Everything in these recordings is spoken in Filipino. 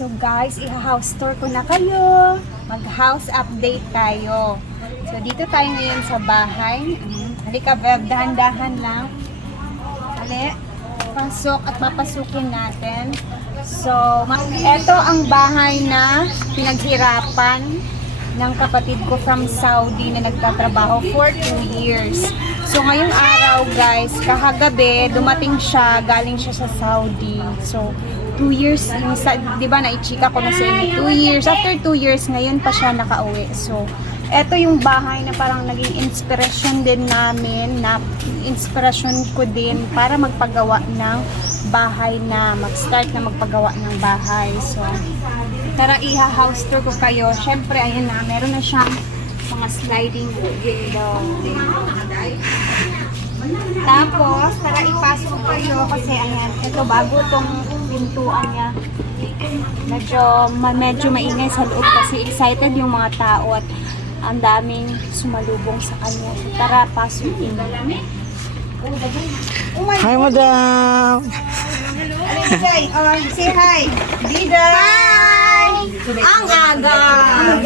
So guys, i-house tour ko na kayo. Mag-house update tayo. So dito tayo ngayon sa bahay. Halika Beb, dahan-dahan lang. Hali, pasok at papasukin natin. So, ito ang bahay na pinaghirapan ng kapatid ko from Saudi na nagtatrabaho for 2 years. So ngayong araw guys, kahagabi dumating siya, galing siya sa Saudi. So 2 years, di ba na-ichika ko na sa inyo, 2 years, after 2 years, ngayon pa siya nakauwi. So eto yung bahay na parang naging inspiration din namin, na inspiration ko din para magpagawa ng bahay na, mag-start na magpagawa ng bahay. So tara, iha-house tour ko kayo. Syempre, ayan na, meron na siyang mga sliding window. Tapos, tara ipasok ko kayo kasi ayan, ito bago tong pintuan niya. Medyo maingay sa loob kasi excited yung mga tao at ang daming sumalubong sa kanya. So, tara, pasukin. Hi, madam! Say hi! Dida! Hi! Ang aga!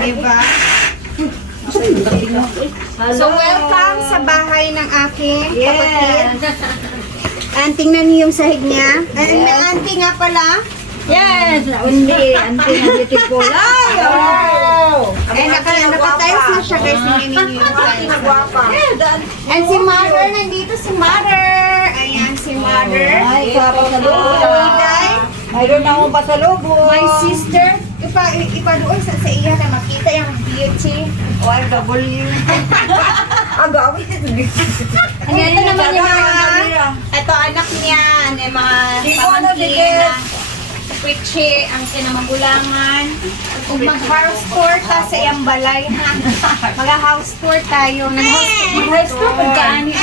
Diba? So, welcome sa bahay ng aking kapatid. Tingnan niyo yung sahig niya. Auntie nga pala. Yes, hindi. Auntie na beautiful. Ay, oh! Naka-tiles na siya guys. Hindi niyo yung tiles. And si Mother, nandito si Mother. Ayan, si Mother. Ay, papasalubong. Mayroon na akong pasalubong. My sister. Ipadoon sa iya na makita yung beauty. OFW. Agawin. Ito naman yung mga, ito anak niya, yung mga pamangkin na Pichi, ang sinamagulangan. Kung mag-house tour ta sa iyang balay, ha? Mag-house tour tayo. Mag-house tour pagkaani.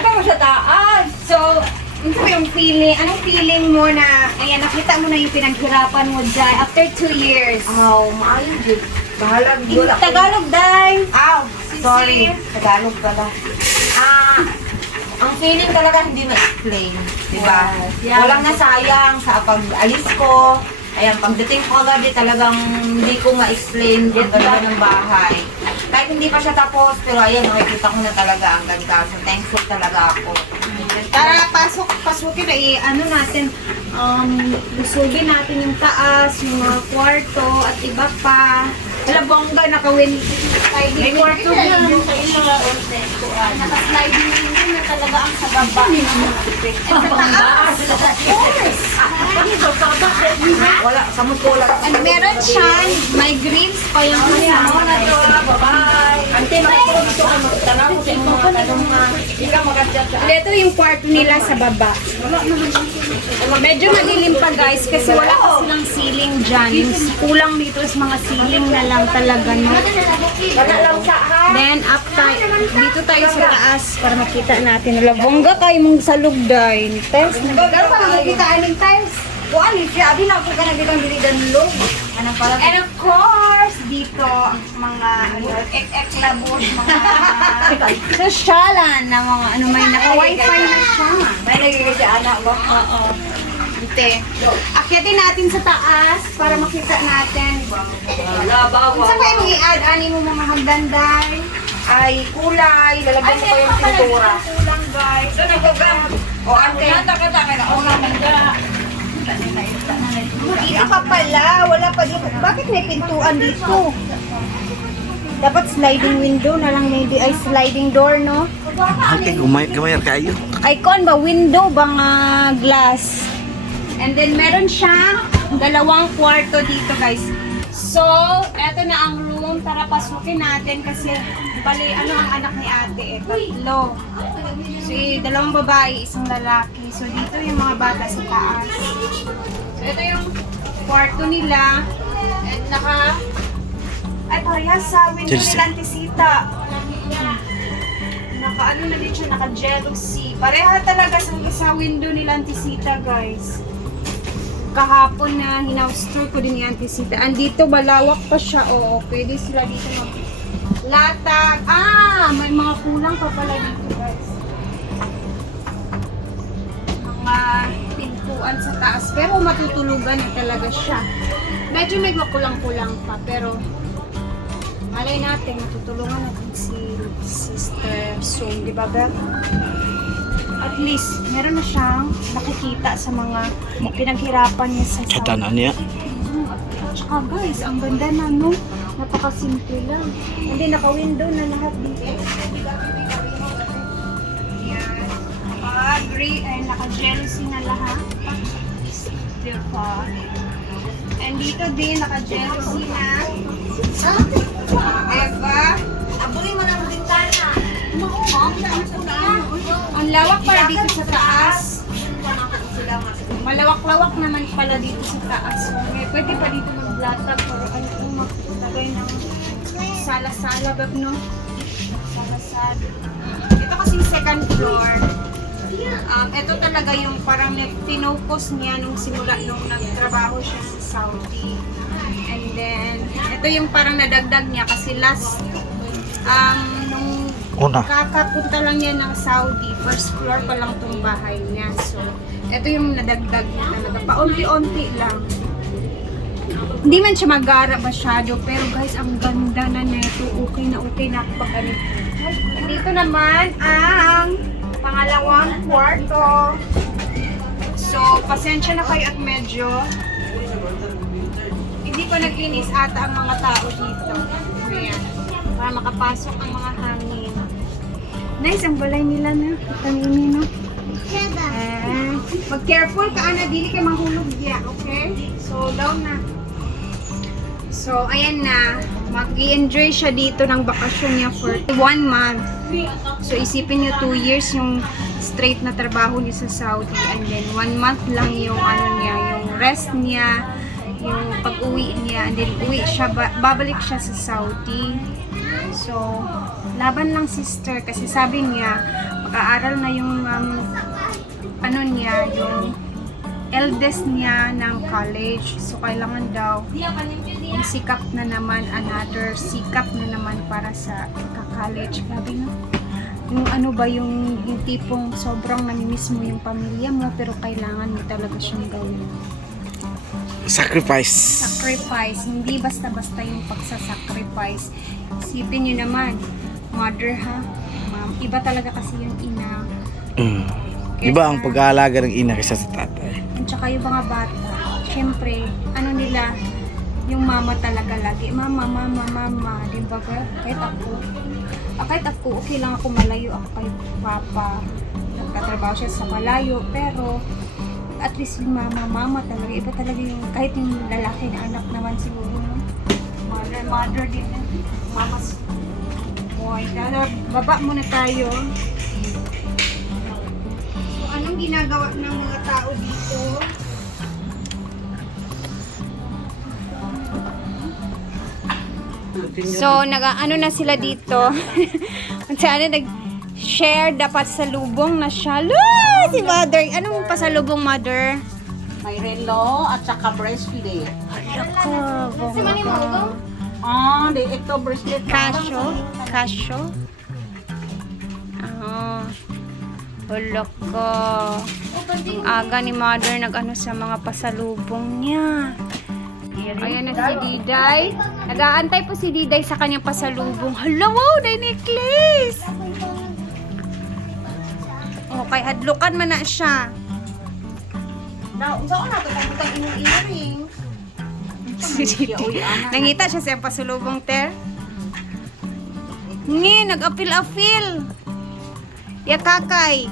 Ano mo sa taas? So, ano yung feeling? Anong feeling mo na, ayan, nakita mo na yung pinaghirapan mo dyan after 2 years? Oh, maayon din. Bahala. Tagalog, Day. Aw, sorry. Tagalog pala. Ang feeling talaga hindi ma-explain. Diba? Yeah. Walang nasayang sa pag-alis ko. Ayan, pagdating ko agad, talagang hindi ko ma-explain yung ganda ng bahay. Kahit hindi pa siya tapos, pero ayan, nakikita ko na talaga ang ganda. So, thankful talaga ako. Tara, pasukin na ano natin, lusugin natin yung taas, yung mga kwarto, at iba pa. Alam, bongga, naka-win. May kwarto na. Naka-sliding window na talaga ang sa baba. Sa taas. Of course. Wala, samot ko wala. And meron siya, may grills pa yung kasama. Bye-bye. Ante, makikita ko tanaw ko sa mga tanong na ikaw mag-adjust sa Ito yung kwarto nila sa baba. Medyo madilim pa guys kasi wala pa silang ceiling dyan. Yung kulang dito sa mga ceiling na lang talaga. No? wala lang sa ha. Then up tayo, dito tayo sa taas para makita natin. Wala, bongga kayo mong salugday. Tiles na. Pero para makita aning times. Kuan ni siya abi na ako kana bitang dilidan log. Anong para? And of course, dito ang mga ek-ek-labos, mga sosyalan na mga ano, may naka-wifi na siya. May nagiging si anak ba? Oo. Ite. Akyatin natin sa taas para makita natin. Wala ba? Kung saan kayo mag-i-add, ani mo mga hagdanday? Ay kulay, lalagyan ko pa yung pintura. Kulang guys. So nag-program. O ante. Kata-kata na ako naman ka. Dito pa pala, wala pa dito. Bakit may pintuan dito? Dapat sliding window na lang, maybe ay sliding door, no? Okay, gumayar kayo. Icon ba? Window ba nga glass? And then meron siya 2 kwarto dito guys. So, eto na ang room. Tara pasukin natin kasi bali, ano ang anak ni ate? 3. So, 2 babae, 1 lalaki. So, dito yung mga bata sa taas. So, ito yung kwarto nila. And ay, parehas sa window Chelsea. nila Antisita. Naka-ano na din siya, naka-jealousy. Pareha talaga sa window nila Antisita, guys. Kahapon na hinaus-tour ko din yung Antisita. Andito, balawak pa siya. Oo, pwede sila dito latag. May mga kulang pa pala dito, guys. Mga pintuan sa taas. Pero matutulugan na talaga siya. Medyo may kulang-kulang pa, pero malay natin, matutulungan natin si Sister soon, di ba, Beth? At least, meron na siyang nakikita sa mga pinaghirapan niya sa Saudi. Katanan niya. At saka guys, ang ganda na, no? Napaka-simple lang. Hindi, naka-window na lahat dito. Yan. Naka-gray, ay naka-jealousy na lahat. Beautiful. And dito din, naka-jealousy na. Eva. Abulin mo ng bintana. Ang lawak pala dito sa taas. Malawak-lawak naman pala dito sa taas. So, pwede pa dito mag-latag pero ano kung maglagay ng sala-sala, bab, no? Sala-sala. Ito kasi second floor. Ito talaga yung parang tinocus niya nung simula nung nagtrabaho siya sa Saudi. And then, ito yung parang nadagdag niya kasi last nung Una. kakapunta lang niya ng Saudi, first floor pa lang tong bahay niya. So, ito yung nadagdag niya talaga. Paunti-unti lang. Hindi man siya magara masyado, pero guys, ang ganda na neto. Okay na ako pag ganito. Dito naman ang pangalawang kwarto. So, pasensya na kayo at medyo hindi ko naglinis ata ang mga tao dito. Ayan. Para makapasok ang mga hangin. Nice, ang balay nila na. Kanini, no? Mag-careful ka, Ana. Dili ka mahulog diya, okay? So, down na. So, ayan na. Mag-i-enjoy siya dito ng bakasyon niya for 1 month. So, isipin niyo 2 years yung straight na trabaho niya sa Saudi. And then, 1 month lang yung ano niya, yung rest niya, yung pag-uwi niya. And then, uwi siya, babalik siya sa Saudi. So, laban lang sister kasi sabi niya, mag-aaral na yung ano niya, yung eldest niya ng college. So, kailangan daw sikap na naman, another sikap na naman para sa ka-college. Grabe no? Yung ano ba, yung tipong sobrang namimiss mo yung pamilya mo pero kailangan mo talaga siyang gawin. Sacrifice. Sacrifice, hindi basta-basta yung pagsasacrifice. Isipin nyo naman, mother ha, ma'am, iba talaga kasi yung ina. Iba ang pag-aalaga ng ina kaysa sa tatay. At saka yung mga bata, syempre, ano nila, yung mama talaga lagi. Mama, di ba ba? Kahit ako, okay lang ako malayo ako kay papa. Nagkatrabaho siya sa malayo, pero at least yung mama talaga. Iba talaga yung, kahit yung lalaki na anak naman siguro, no? Mother din. Mama's boy. Baba muna tayo. So, anong ginagawa ng mga tao dito? So, ano na sila dito? Ano, nag-share dapat sa lubong na siya. Look! Si mother. Anong pasalubong, mother? May relo at saka bracelet. Si Mani mo, Ito bracelet. Casio? Hulok ko. Ang aga ni mother nag-ano sa mga pasalubong niya. Ayan na si Diday. Nag-aantay po si Diday sa kanyang pasalubong. Hala, wow! Day necklace! Okay, hadlukan man na siya. Saan na ito? Pagkutang earring. Nangita siya sa pasalubong, Ter. Ngi, nag-apil-apil. Ya kakay.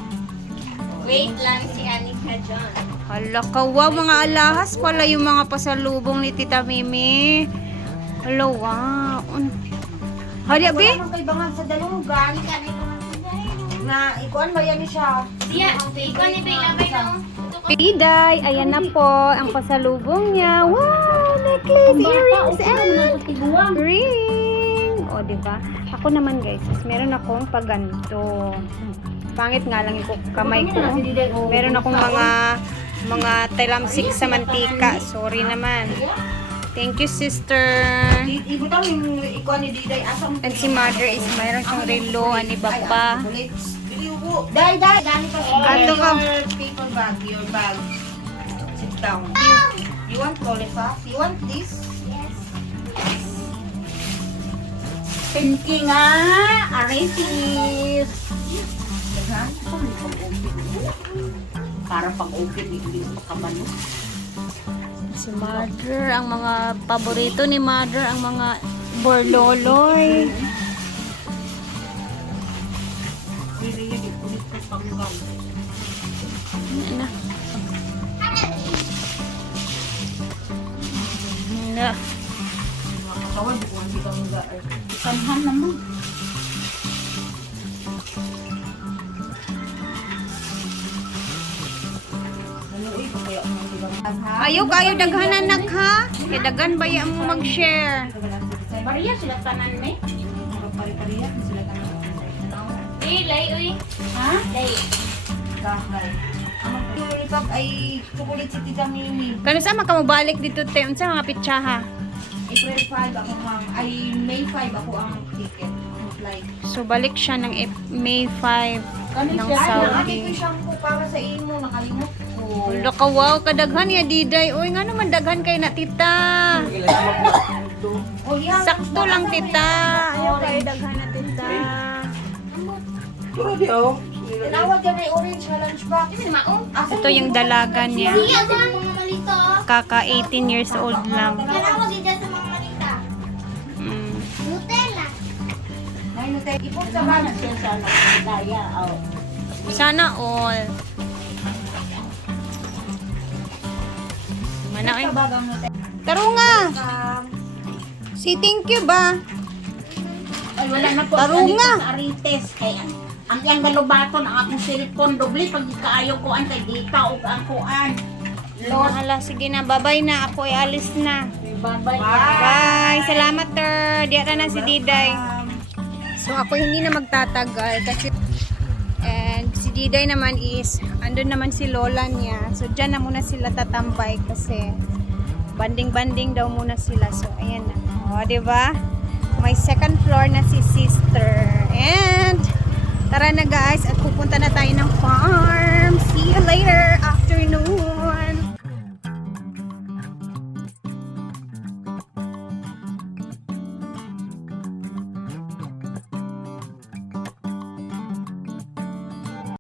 Wait lang si Anika dyan. Hala ka, wow, mga alahas pala yung mga pasalubong ni Tita Mimi. Hala, wow. Hali, abi? Wala mang kaibangan sa dalugan. Na, ikuan ba yan siya? Ikaw ni Bella ba no? Diday, ayan na po ang pasalubong niya. Wow, necklace, earrings, and ring. O, diba? Ako naman guys, meron akong paganto. Pangit nga lang yung kamay ko. Meron akong mga telamsik sa mantika. Sorry naman. Thank you, sister. Ibutang yung ikuan ni Diday. Asang And si mother is mayroon siyang relo, aniba pa. Day, gani pa. Ato ka. Your paper bag, your bag. Sit down. You want lollipop? You want this? Pinky nga, arisis. Daghan? Para pag-open, hindi mo kabalo. Si Mother, ang mga paborito ni Mother, ang mga borloloy. Hindi yun, ikulit ko panggang. Ano na? Na. Katawan, di ko hindi ka mga Sanhan naman. kaya mo hindi ka mga Ayaw kayo daghanan nak ha? Kaya daghan ba yan mo mag-share? Bariya sila tanan me. pari-pariya sila ka Lay, uy. Ha? Lay. kahay. Ang lollipop ay chocolate si Tita Mimi. Kano sa makamubalik dito te? Unsa mga pitsaha? April 5 ako ma'am. Ay May 5 ako ang ticket. Ang flight. So balik siya ng May 5 ng Ay, nakati ko Saudi. yung shampoo para sa imo. Nakalimot ko. Wala ka wow, kadaghan ya diday. Uy, nga naman daghan kay na tita. Oh, yan. Sakto lang tita. Ayaw kayo daghan na tita. Tinawag yan ay orange na lunchbox. Kasi maong. Ito yung dalaga niya. Siya sa mga malita. Kaka 18 years old lang. Kailangan mo dito sa mga malita. Mm. Nutella. Nay, nutay. Ipon sa Sama bag. na siya sa daya. Oh. Sana all. Mana Sa bag ang nutay. Tarunga. Si thank you ba? Ay, wala na po. Tarunga. Sa Arites. Kaya, ang yang galubaton, ang akong cellphone, doble pag kaayo ko ang kay Dita o ang kuan. Lord, Hala, sige na. Bye-bye na. Ako ay alis na. bye-bye. Bye. Salamat, Ter. Diyan na si Diday. So, ako hindi na magtatagal kasi and si Diday naman is andun naman si Lola niya. So, dyan na muna sila tatambay kasi banding-banding daw muna sila. So, ayan na. O, diba? May second floor na si sister. And, tara na guys at pupunta na tayo ng farm. See you later afternoon.